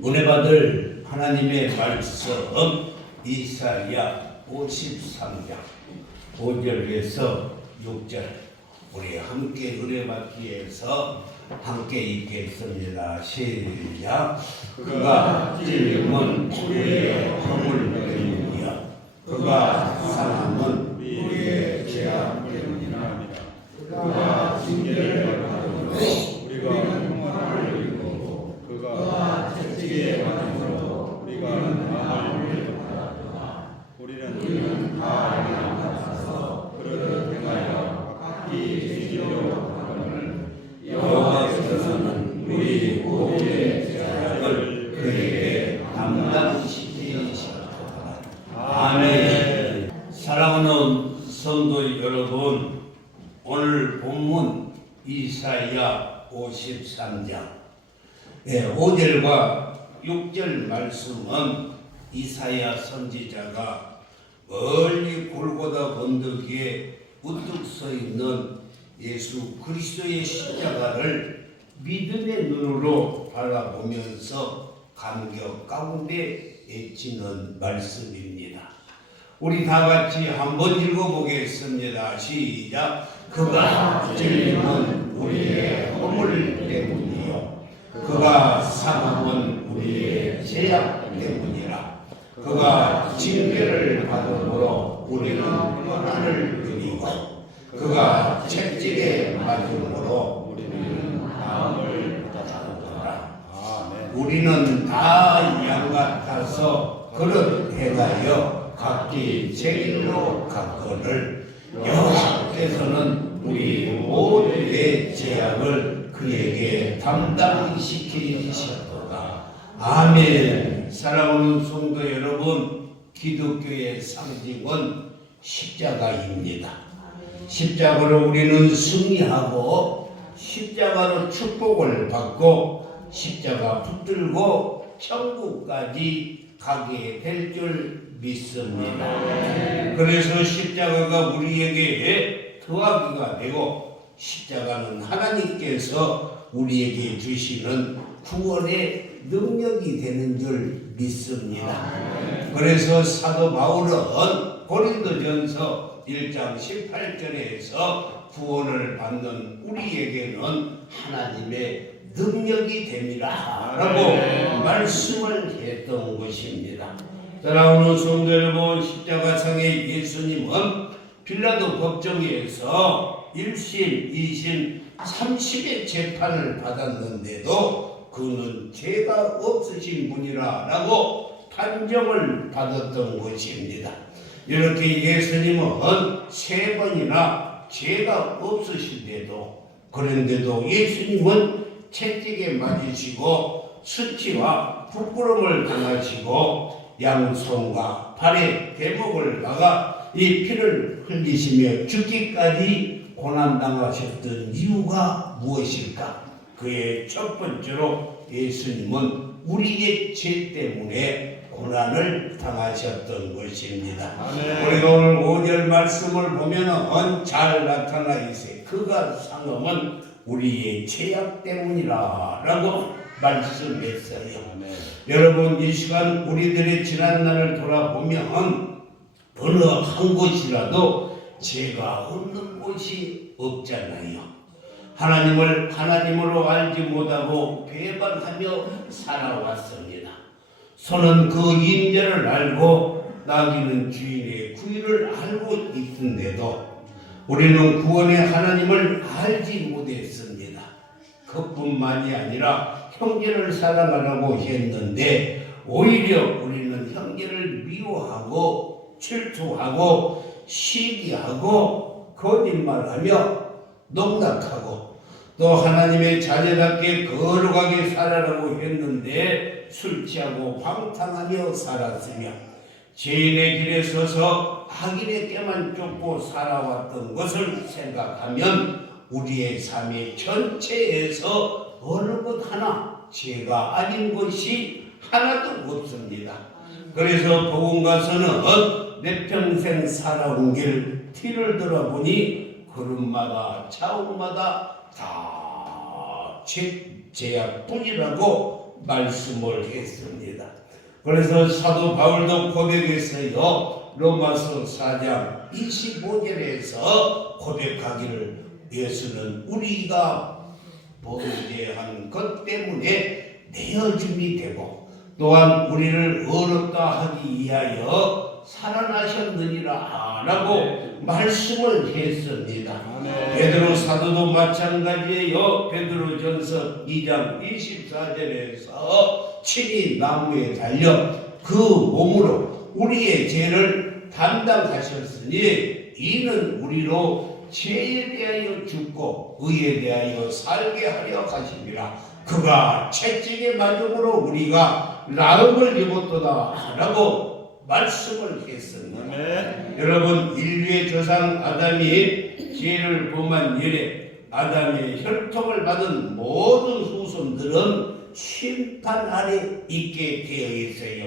은혜 받을 하나님의 말씀 이사야 53장 5절에서 6절 우리 함께 은혜 받기 위해서 함께 읽겠습니다. 시작. 그가 찔림은 우리의 허물 때문이야. 그가 상함은 우리의 죄악 때문이라. 그가 징계를 받음으로 우리가 평안을 이루고 그가 채찍에 맞음으로 우리가 마음을 받았다. 우리는 다 일어나서 그를 행하여 각기 지지로 하거늘 여호와께서는 우리 모두의 죄악을 그에게 담당시키시리라. 아멘. 사랑하는 성도 여러분, 오늘 본문 이사야 53장 5절과 6절 말씀은 이사야 선지자가 멀리 골고다 언덕 위에 우뚝 서 있는 예수 그리스도의 십자가를 믿음의 눈으로 바라보면서 감격 가운데 외치는 말씀입니다. 우리 다 같이 한번 읽어보겠습니다. 시작. 그가 찔림은 우리의 허물 때문이요 그가 상함은 우리의 죄악 때문이라. 그가 징계를 받음으로 우리는 평안을 누리고 그가 채찍에 맞음으로 우리는 마음을 받았노라. 우리는 다 양 같아서 그를 행하여 각기 제 길로 갔거늘 여호와께서는 우리 모두의 죄악을 그에게 담당시키시도다. 아멘. 사랑하는 성도 여러분, 기독교의 상징은 십자가입니다. 십자가로 우리는 승리하고 십자가로 축복을 받고 십자가 붙들고 천국까지 가게 될 줄 믿습니다. 그래서 십자가가 우리에게 더하기가 되고 십자가는 하나님께서 우리에게 주시는 구원의 능력이 되는 줄 믿습니다. 그래서 사도 바울은 고린도전서 1장 18절에서 구원을 받는 우리에게는 하나님의 능력이 됨이라 라고 말씀을 했던 것입니다. 사랑하는 성도 여러분, 십자가상의 예수님은 빌라도 법정에서 1심, 2심, 3심의 재판을 받았는데도 그는 죄가 없으신 분이라 라고 판정을 받았던 것입니다. 이렇게 예수님은 3번이나 죄가 없으신데도 그런데도 예수님은 채찍에 맞으시고 수치와 부끄러움을 당하시고 양손과 발에 대목을 박아 이 피를 흘리시며 죽기까지 고난당하셨던 이유가 무엇일까? 그의 첫 번째로 예수님은 우리의 죄 때문에 고난을 당하셨던 것입니다. 우리가 오늘 5절 말씀을 보면 잘 나타나 있어요. 그가 상함은 우리의 죄악 때문이라 라고 말씀했어요. 여러분, 이 시간 우리들의 지난날을 돌아보면 어느 한 곳이라도 죄가 없는 곳이 없잖아요. 하나님을 하나님으로 알지 못하고 배반하며 살아왔습니다. 소는 그 임재를 알고 나귀는 주인의 구유를 알고 있는데도 우리는 구원의 하나님을 알지 못했습니다. 그뿐만이 아니라 형제를 사랑하라고 했는데 오히려 우리는 형제를 미워하고 질투하고 시기하고 거짓말하며 농락하고 또 하나님의 자녀답게 거룩하게 살아라고 했는데 술 취하고 방탕하며 살았으며 죄인의 길에 서서 악인의 꾀만 쫓고 살아왔던 것을 생각하면 우리의 삶의 전체에서 어느 것 하나 죄가 아닌 것이 하나도 없습니다. 그래서 복음 가서는 내 평생 살아온 길 티를 들어보니 걸음마다 차움마다 다 죄악뿐이라고 말씀을 했습니다. 그래서 사도 바울도 고백했어요. 로마서 4장 25절에서 고백하기를 예수는 우리가 범죄한 것 때문에 내어줌이 되고 또한 우리를 의롭다 하기 위하여 살아나셨느니라 라고 말씀을 했습니다. 베드로 사도도 마찬가지예요. 베드로전서 2장 24절에서 친히 나무에 달려 그 몸으로 우리의 죄를 담당하셨으니 이는 우리로 죄에 대하여 죽고 의에 대하여 살게 하려 하심이라. 그가 채찍에 맞음으로 우리가 나음을 입었도다 라고 말씀을 했습니다. 여러분, 인류의 조상 아담이 죄를 범한 이래 아담의 혈통을 받은 모든 후손들은 심판 아래 있게 되어 있어요.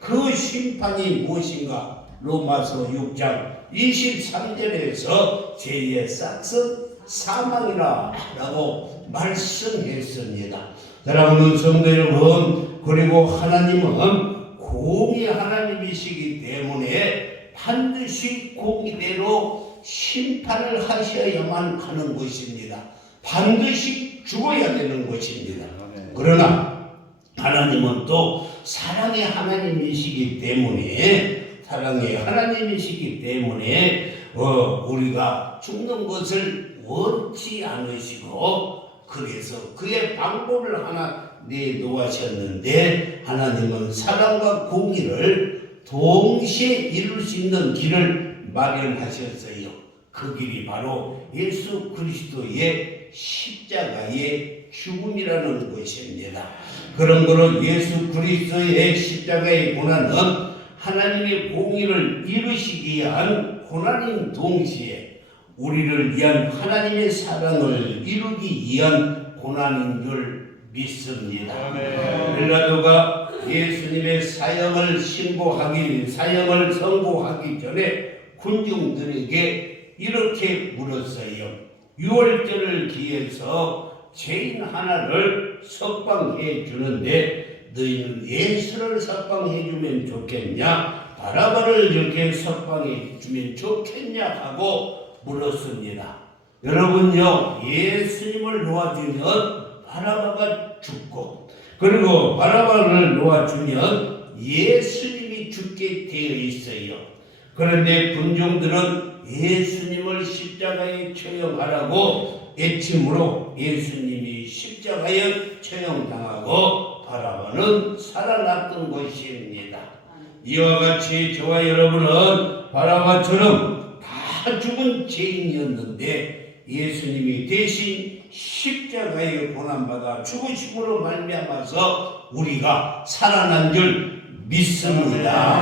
그 심판이 무엇인가? 로마서 6장 23절에서 죄의 싹은 사망이라 라고 말씀했습니다. 사랑하는 성도 여러분, 그리고 하나님은 공의 하나님이시기 때문에 반드시 공의대로 심판을 하셔야만 하는 것입니다. 반드시 죽어야 되는 것입니다. 그러나 하나님은 또 사랑의 하나님이시기 때문에 우리가 죽는 것을 원치 않으시고 그래서 그의 방법을 하나 내놓으셨는데 하나님은 사랑과 공의를 동시에 이룰 수 있는 길을 마련하셨어요. 그 길이 바로 예수 그리스도의 십자가의 죽음이라는 것입니다. 그런 거로 예수 그리스도의 십자가의 고난은 하나님의 공의를 이루시기 위한 고난인 동시에 우리를 위한 하나님의 사랑을 이루기 위한 고난인 줄 믿습니다. 빌라도가 예수님의 사형을 선고하기 전에 군중들에게 이렇게 물었어요. 유월절을 기해서 죄인 하나를 석방해 주는데 너희는 예수를 석방해 주면 좋겠냐? 바라바를 이렇게 석방해 주면 좋겠냐? 하고 물었습니다. 여러분요, 예수님을 놓아주면 바라바가 죽고 그리고 바라바를 놓아주면 예수님이 죽게 되어 있어요. 그런데 군중들은 예수님을 십자가에 처형하라고 애침으로 예수님이 십자가에 처형당하고 바라바는 살아났던 것입니다. 이와 같이 저와 여러분은 바라바처럼 다 죽은 죄인이었는데 예수님이 대신 십자가에 고난받아 죽으심으로 말미암아서 우리가 살아난 줄 믿습니다.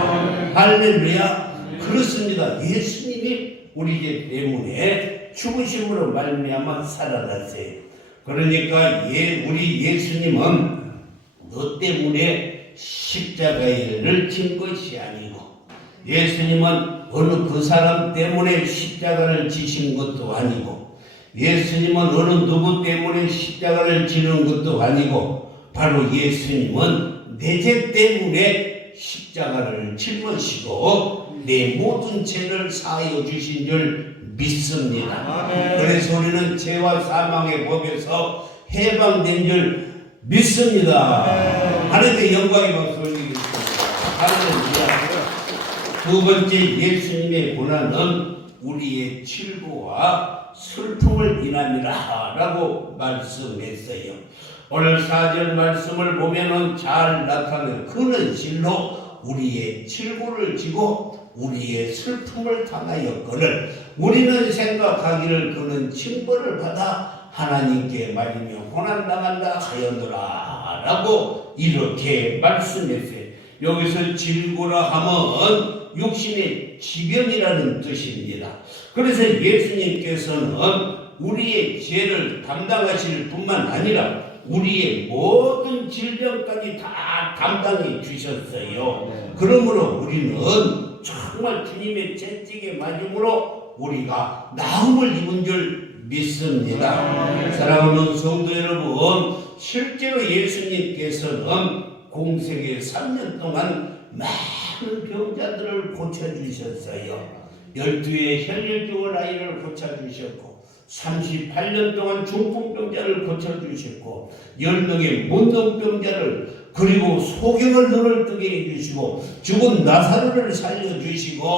할렐루야. 그렇습니다. 예수님이 우리 죄 때문에 죽으심으로 말미암아 살아났어요. 그러니까 우리 예수님은 너 때문에 십자가를 진 것이 아니고 예수님은 어느 그 사람 때문에 십자가를 지신 것도 아니고 예수님은 어느 누구 때문에 십자가를 지는 것도 아니고 바로 예수님은 내 죄 때문에 십자가를 짊어지고 내 모든 죄를 사하여 주신 줄 믿습니다. 그래서 우리는 죄와 사망의 법에서 해방된 줄 믿습니다. 하나님의 영광의 박수 올리겠습니다. 할렐루야. 두 번째, 예수님의 고난은 우리의 질고와 슬픔을 인함이라 라고 말씀했어요. 오늘 4절 말씀을 보면은 잘 나타나는 그는 실로 우리의 질고를 지고 우리의 슬픔을 당하였거늘 우리는 생각하기를 그는 징벌을 받아 하나님께 말이며 고난당한다 하였노라 라고 이렇게 말씀했어요. 여기서 질고라 하면 육신의 지병이라는 뜻입니다. 그래서 예수님께서는 우리의 죄를 담당하실 뿐만 아니라 우리의 모든 질병까지 다 담당해 주셨어요. 그러므로 우리는 정말 주님의 채찍에 맞음으로 우리가 나음을 입은 줄 믿습니다. 사랑하는 성도 여러분, 실제로 예수님께서는 공생의 3년 동안 많은 병자들을 고쳐주셨어요. 12의 혈류증을 아이를 고쳐주셨고 38년 동안 중풍병자를 고쳐주셨고 10명의 문둥병자를 그리고 소경을 눈을 뜨게 해주시고 죽은 나사로를 살려주시고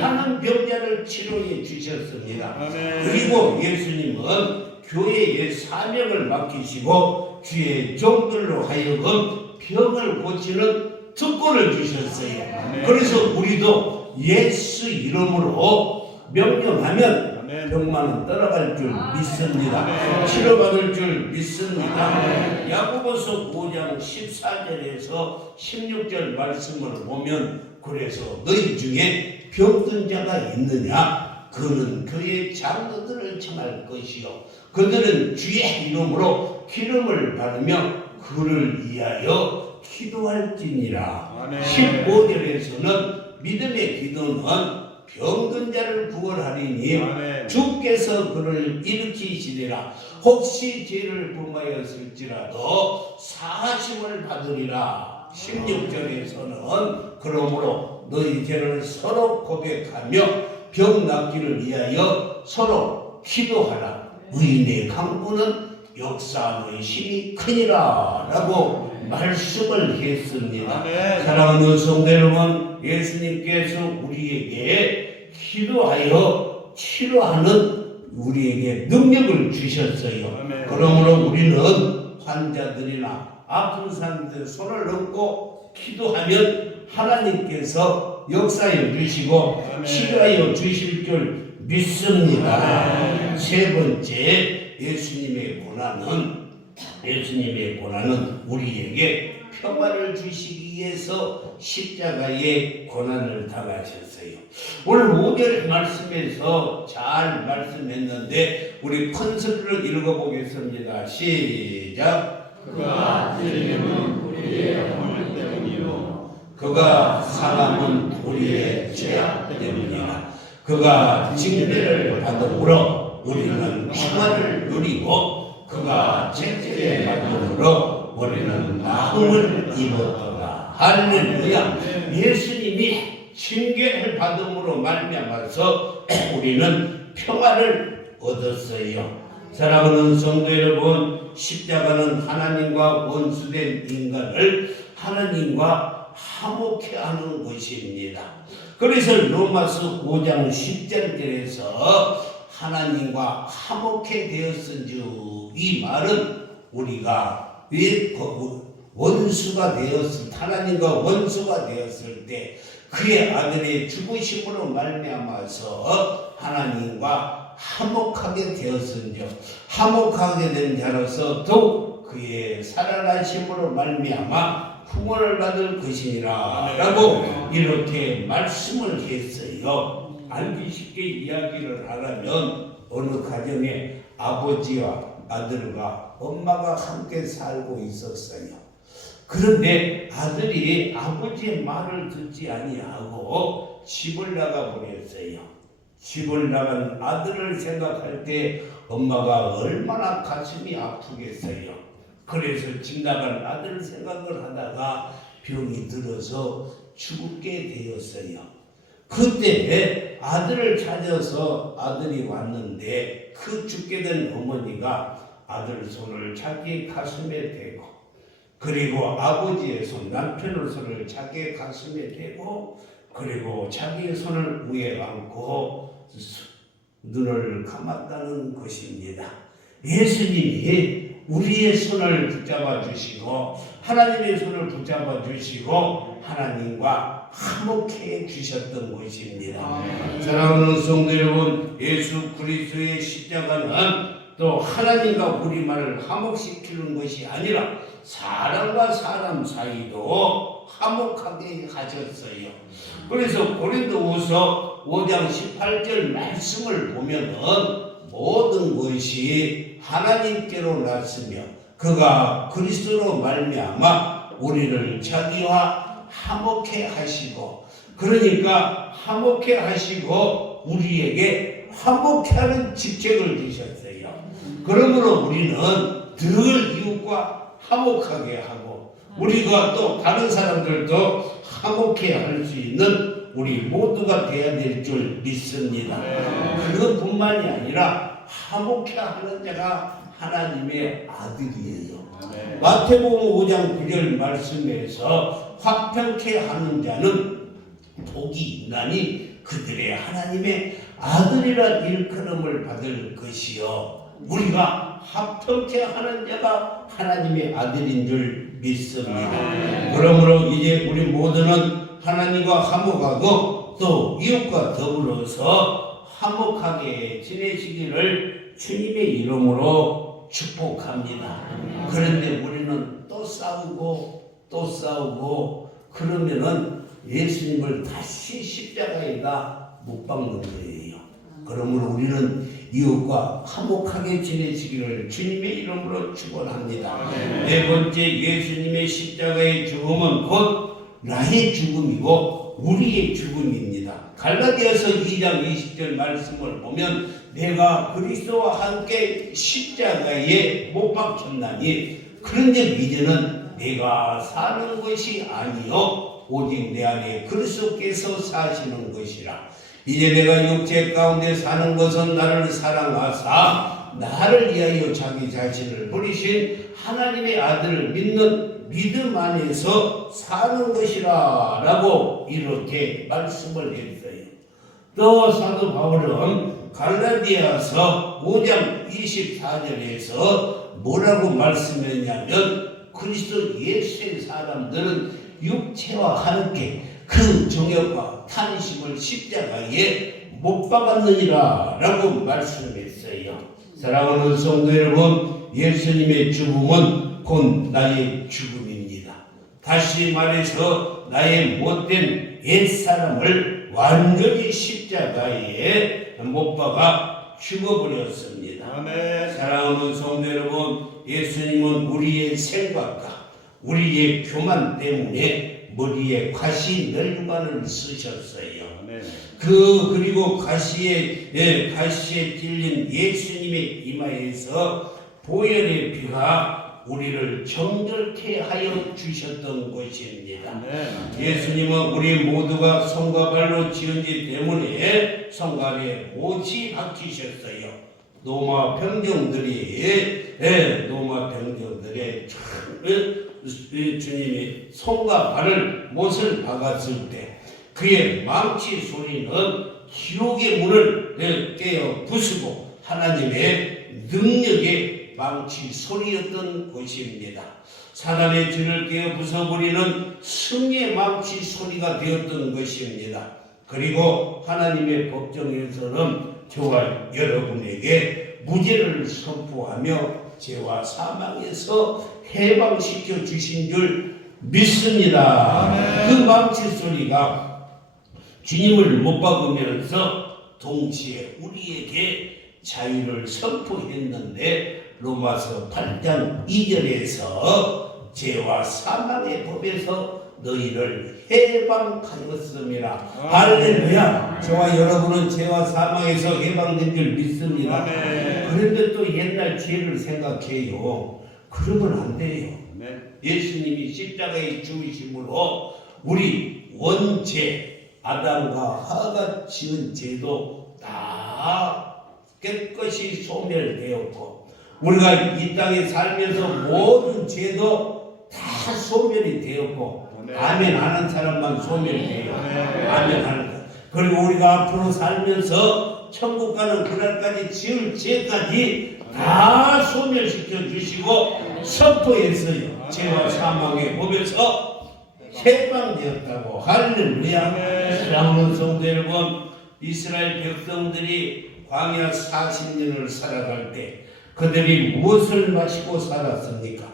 많은 병자를 치료해 주셨습니다. 그리고 예수님은 교회의 사명을 맡기시고 주의 종들로 하여금 병을 고치는 특권을 주셨어요. 그래서 우리도 예수 이름으로 명령하면 병만은 떠나갈 줄 믿습니다. 치료받을 줄 믿습니다. 야고보서 5장 14절에서 16절 말씀을 보면 그래서 너희 중에 병든 자가 있느냐? 그는 교회 장로들을 청할 것이요 그들은 주의 이름으로 기름을 바르며 그를 위하여 기도할지니라. 15절에서는 믿음의 기도는 병든 자를 구원하리니 주께서 그를 일으키시리라. 혹시 죄를 범하였을지라도 사하심을 받으리라. 16절에서는 그러므로 너희 죄를 서로 고백하며 병 낫기를 위하여 서로 기도하라. 의인의 강구는 역사의 힘이 크니라 라고 말씀을 했습니다. 사랑하는 성도 여러분, 예수님께서 우리에게 기도하여 치료하는 우리에게 능력을 주셨어요. 그러므로 우리는 환자들이나 아픈 사람들 손을 얹고 기도하면 하나님께서 역사해 주시고 치료하여 주실 줄 믿습니다. 세 번째, 예수님의 고난은 우리에게 평화를 주시기 위해서 십자가의 고난을 당하셨어요. 오늘 5절 말씀에서 잘 말씀했는데 우리 큰 소리로 읽어보겠습니다. 시작. 그가 찔림은 우리의 허물 때문이요 그가 상함은 우리의 죄악 때문이라. 그가 징계를 받음으로 우리는 평화를 누리고 그가 책제에 받음으로 우리는 나음을 입었도다. 할렐루야. 예수님이 징계를 받음으로 말미암아서 우리는 평화를 얻었어요. 사랑하는 성도 여러분, 십자가는 하나님과 원수된 인간을 하나님과 화목케 하는 것입니다. 그래서 로마서 5장 10절에서 하나님과 화목케 되었은즉, 이 말은 우리가 왜 원수가 되었을, 하나님과 원수가 되었을 때 그의 아들의 죽으심으로 말미암아서 하나님과 화목하게 되었은즉, 화목하게 된 자로서 더욱 그의 살아나심으로 말미암아 후원을 받을 것이니라 라고 이렇게 말씀을 했어요. 알기 쉽게 이야기를 하라면 어느 가정에 아버지와 아들과 엄마가 함께 살고 있었어요. 그런데 아들이 아버지의 말을 듣지 아니하고 집을 나가 버렸어요. 집을 나간 아들을 생각할 때 엄마가 얼마나 가슴이 아프겠어요. 그래서 집 나간 아들 생각을 하다가 병이 들어서 죽게 되었어요. 그때 아들을 찾아서 아들이 왔는데 그 죽게 된 어머니가 아들 손을 자기 가슴에 대고, 그리고 아버지의 손, 남편의 손을 자기 가슴에 대고, 그리고 자기의 손을 위에 안고 눈을 감았다는 것입니다. 예수님이 우리의 손을 붙잡아 주시고 하나님의 손을 붙잡아 주시고 하나님과 화목해 주셨던 것입니다. 사랑하는 성도 여러분, 예수 그리스도의 십자가는 또 하나님과 우리만을 화목시키는 것이 아니라 사람과 사람 사이도 화목하게 하셨어요. 그래서 고린도후서 5장 18절 말씀을 보면은 모든 것이 하나님께로 났으며 그가 그리스도로 말미암아 우리를 자기와 화목해 하시고, 그러니까 화목해 하시고 우리에게 화목해 하는 직책을 주셨어요. 그러므로 우리는 더 늘 이웃과 화목하게 하고 우리가 또 다른 사람들도 화목해 할 수 있는 우리 모두가 되어야 될 줄 믿습니다. 그것뿐만이 아니라 화목해 하는 자가 하나님의 아들이에요. 마태복음 5장 9절 말씀에서 화평케 하는 자는 복이 있나니 그들의 하나님의 아들이라 일컬음을 받을 것이요. 우리가 화평케 하는 자가 하나님의 아들인 줄 믿습니다. 그러므로 이제 우리 모두는 하나님과 화목하고 또 이웃과 더불어서 화목하게 지내시기를 주님의 이름으로 축복합니다. 그런데 우리는 또 싸우고 그러면은 예수님을 다시 십자가에다 못 박는 거예요. 그러므로 우리는 이웃과 화목하게 지내시기를 주님의 이름으로 축원합니다. 네 번째, 예수님의 십자가의 죽음은 곧 나의 죽음이고 우리의 죽음입니다. 갈라디아서 2장 20절 말씀을 보면 내가 그리스도와 함께 십자가에 못 박혔나니 그런즉 이제는 내가 사는 것이 아니요 오직 내 안에 그리스도께서 사시는 것이라. 이제 내가 육체 가운데 사는 것은 나를 사랑하사 나를 위하여 자기 자신을 버리신 하나님의 아들을 믿는 믿음 안에서 사는 것이라 라고 이렇게 말씀을 했어요. 또 사도 바울은 갈라디아서 5장 24절에서 뭐라고 말씀했냐면 그리스도 예수의 사람들은 육체와 함께 그 정욕과 탐심을 십자가에 못 박았느니라 라고 말씀했어요. 사랑하는 성도 여러분, 예수님의 죽음은 곧 나의 죽음입니다. 다시 말해서 나의 못된 옛사람을 완전히 십자가에 못 박아 죽어버렸습니다. 아멘. 사랑하는 성도 여러분, 예수님은 우리의 생각과 우리의 교만 때문에 머리에 가시 널관을 쓰셨어요. 그리고 가시에 찔린 예수님의 이마에서 보혈의 피가 우리를 정결케 하여 주셨던 것입니다. 예수님은 우리 모두가 손과 발로 지은지 때문에 손가락에 못이 박히셨어요. 노마 병정들의 주님이 손과 발을 못을 박았을 때 그의 망치 소리는 지옥의 문을 깨어 부수고 하나님의 능력의 망치 소리였던 것입니다. 사단의 줄을 깨어 부숴버리는 승리의 망치 소리가 되었던 것입니다. 그리고 하나님의 법정에서는 저와 여러분에게 무죄를 선포하며 죄와 사망에서 해방시켜 주신 줄 믿습니다. 그 망치 소리가 주님을 못 박으면서 동시에 우리에게 자유를 선포했는데 로마서 8장 2절에서 죄와 사망의 법에서 너희를 해방하였습니다. 할렐루야. 저와 여러분은 죄와 사망에서 해방된 줄 믿습니다. 그런데 또 옛날 죄를 생각해요. 그러면 안 돼요. 예수님이 십자가에 죽으심으로 우리 원죄 아담과 하와가 지은 죄도 다 깨끗이 소멸되었고 우리가 이 땅에 살면서 모든 죄도 다 소멸이 되었고 아멘 하는 사람만 소멸돼요. 아멘 하는 사. 그리고 우리가 앞으로 살면서 천국 가는 그날까지 지을 죄까지 다 소멸시켜 주시고 선포했어요. 죄와 사망의 법에서 해방되었다고. 할렐루야. 사랑하는 성도 여러분, 이스라엘 백성들이 광야 40년을 살아갈 때 그들이 무엇을 마시고 살았습니까?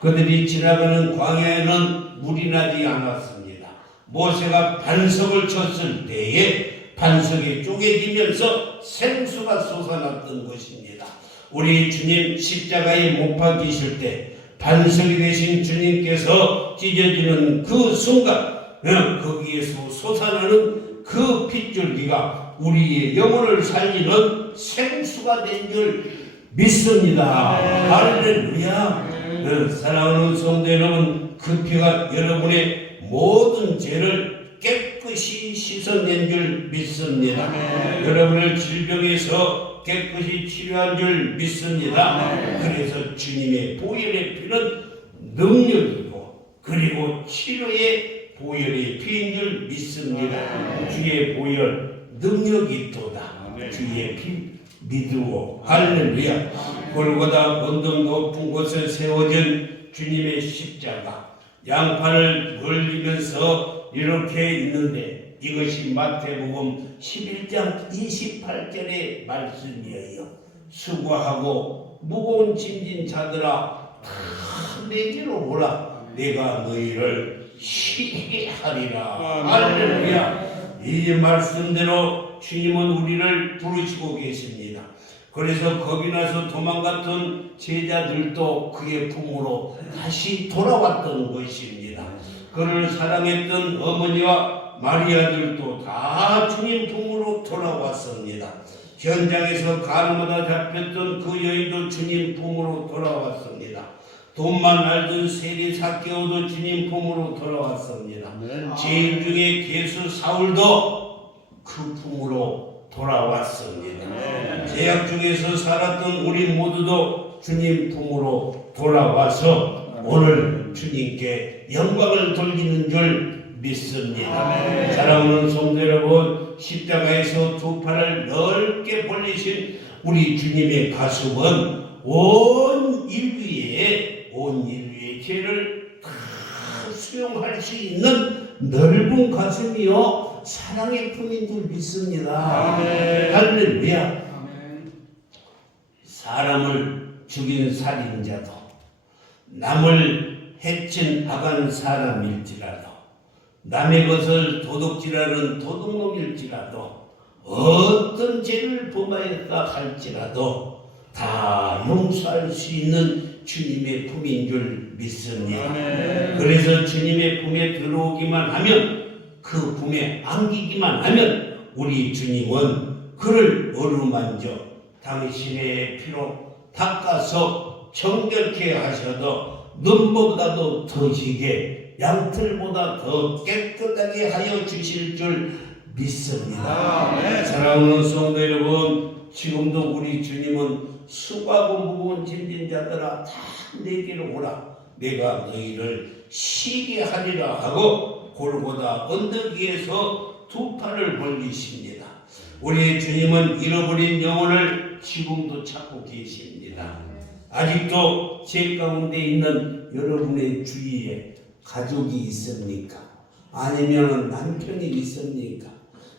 그들이 지나가는 광야에는 물이 나지 않았습니다. 모세가 반석을 쳤을 때에 반석이 쪼개지면서 생수가 솟아났던 것입니다. 우리 주님 십자가에 못 박히실 때 반석이 되신 주님께서 찢어지는 그 순간 거기에서 솟아나는 그 핏줄기가 우리의 영혼을 살리는 생수가 된 줄 믿습니다. 할렐루야. 사랑하는 성도 여러분, 그 피가 여러분의 모든 죄를 깨끗이 씻어낸 줄 믿습니다. 여러분을 질병에서 깨끗이 치료한 줄 믿습니다. 그래서 주님의 보혈의 피는 능력이고 그리고 치료의 보혈의 피인 줄 믿습니다. 주의 보혈 능력이 있도다. 주의 피 믿고 할렐루야. 골고다 언덕 높은 곳에 세워진 주님의 십자가, 양팔을 벌리면서 이렇게 있는데 이것이 마태복음 11장 28절의 말씀이에요. 수고하고 무거운 짐진 자들아 다 내게로 오라. 내가 너희를 쉬게 하리라. 할렐루야. 이 말씀대로 주님은 우리를 부르시고 계십니다. 그래서 겁이 나서 도망갔던 제자들도 그의 품으로 다시 돌아왔던 것입니다. 그를 사랑했던 어머니와 마리아들도 다 주님 품으로 돌아왔습니다. 현장에서 가늠하다 잡혔던 그 여인도 주님 품으로 돌아왔습니다. 돈만 알던 세리 삭개오도 주님 품으로 돌아왔습니다. 죄인 중에 괴수 사울도 그 품으로 돌아왔습니다. 죄악 중에서 살았던 우리 모두도 주님 품으로 돌아와서 오늘 주님께 영광을 돌리는 줄 믿습니다. 사랑하는 성도 여러분, 십자가에서 두 팔을 넓게 벌리신 우리 주님의 가슴은 온 인류의 죄를 다 수용할 수 있는 넓은 가슴이요 사랑의 품인 줄 믿습니다. 할렐루야. 사람을 죽인 살인자도 남을 해친 악한 사람일지라도 남의 것을 도둑질하는 도둑놈일지라도 어떤 죄를 범하였다 할지라도 다 용서할 수 있는 주님의 품인 줄 믿습니다. 그래서 주님의 품에 들어오기만 하면, 그 품에 안기기만 하면 우리 주님은 그를 어루만져 당신의 피로 닦아서 정결케 하셔도 눈보다도 더 희게 양털보다 더 깨끗하게 하여 주실 줄 믿습니다. 사랑하는 성도 여러분, 지금도 우리 주님은 수고하고 무거운 짐진 자들아 다 내게로 오라. 내가 너희를 쉬게 하리라 하고 골고다 언덕 위에서 두 팔을 벌리십니다. 우리 주님은 잃어버린 영혼을 지금도 찾고 계십니다. 아직도 죄 가운데 있는 여러분의 주위에 가족이 있습니까? 아니면 남편이 있습니까?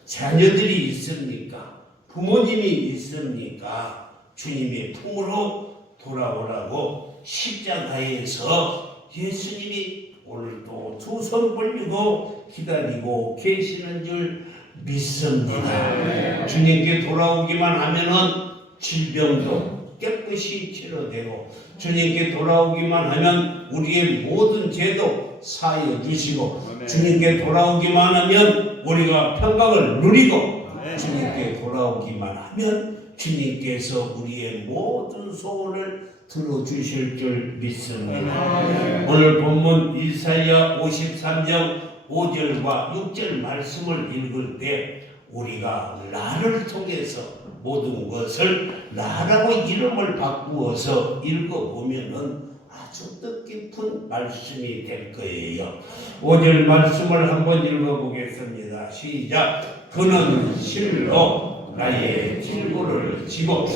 자녀들이 있습니까? 부모님이 있습니까? 주님의 품으로 돌아오라고 십자가에서 예수님이 오늘도 두 손 벌리고 기다리고 계시는 줄 믿습니다. 주님께 돌아오기만 하면은 질병도 깨끗이 치료되고, 주님께 돌아오기만 하면 우리의 모든 죄도 사하여 주시고, 주님께 돌아오기만 하면 우리가 평강을 누리고, 주님께 돌아오기만 하면 주님께서 우리의 모든 소원을 들어주실 줄 믿습니다. 오늘 본문 이사야 53장 5절과 6절 말씀을 읽을 때 우리가 나를 통해서 모든 것을 나라고 이름을 바꾸어서 읽어보면은 아주 뜻깊은 말씀이 될 거예요. 5절 말씀을 한번 읽어보겠습니다. 시작. 그는 실로 나의 질고를 지고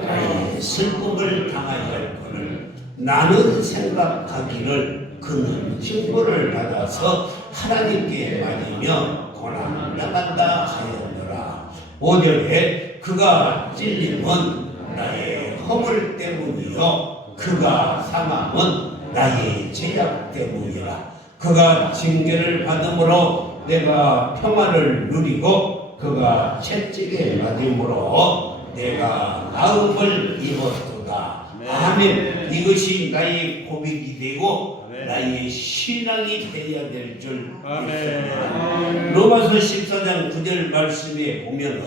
나의 슬픔을 당하였거늘 나는 생각하기를 그는 징벌을 받아서 하나님께 맞으며 고난 당한다 하였노라. 5절에 그가 찔림은 나의 허물 때문이요 그가 상함은 나의 죄악 때문이라. 그가 징계를 받음으로 내가 평안을 누리고 그가 채찍에 맞음으로 내가 나음을 입었도다. 아멘. 이것이 나의 고백이 되고 나의 신앙이 되어야 될 줄 믿습니다. 로마서 14장 9절 말씀에 보면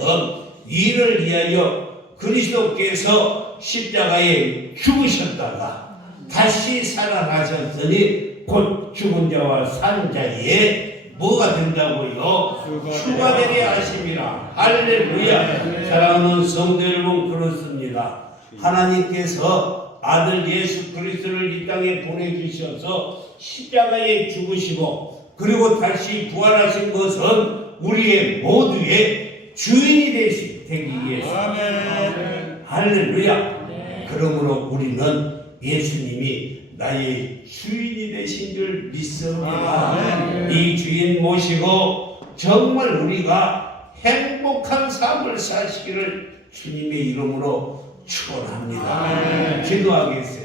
이를 위하여 그리스도께서 십자가에 죽으셨다가 다시 살아나셨으니 곧 죽은 자와 산 자에 뭐가 된다고요? 주가 되려 하심이라. 할렐루야. 사랑하는 성도 여러분, 그렇습니다. 하나님께서 아들 예수 그리스도를 이 땅에 보내주셔서 십자가에 죽으시고 그리고 다시 부활하신 것은 우리의 모두의 주인이 되기 위해서. 할렐루야. 그러므로 우리는 예수님이 나의 주인이 되신 줄 믿습니다. 이 주인 모시고 정말 우리가 행복한 삶을 사시기를 주님의 이름으로 축원합니다. 기도하겠습니다.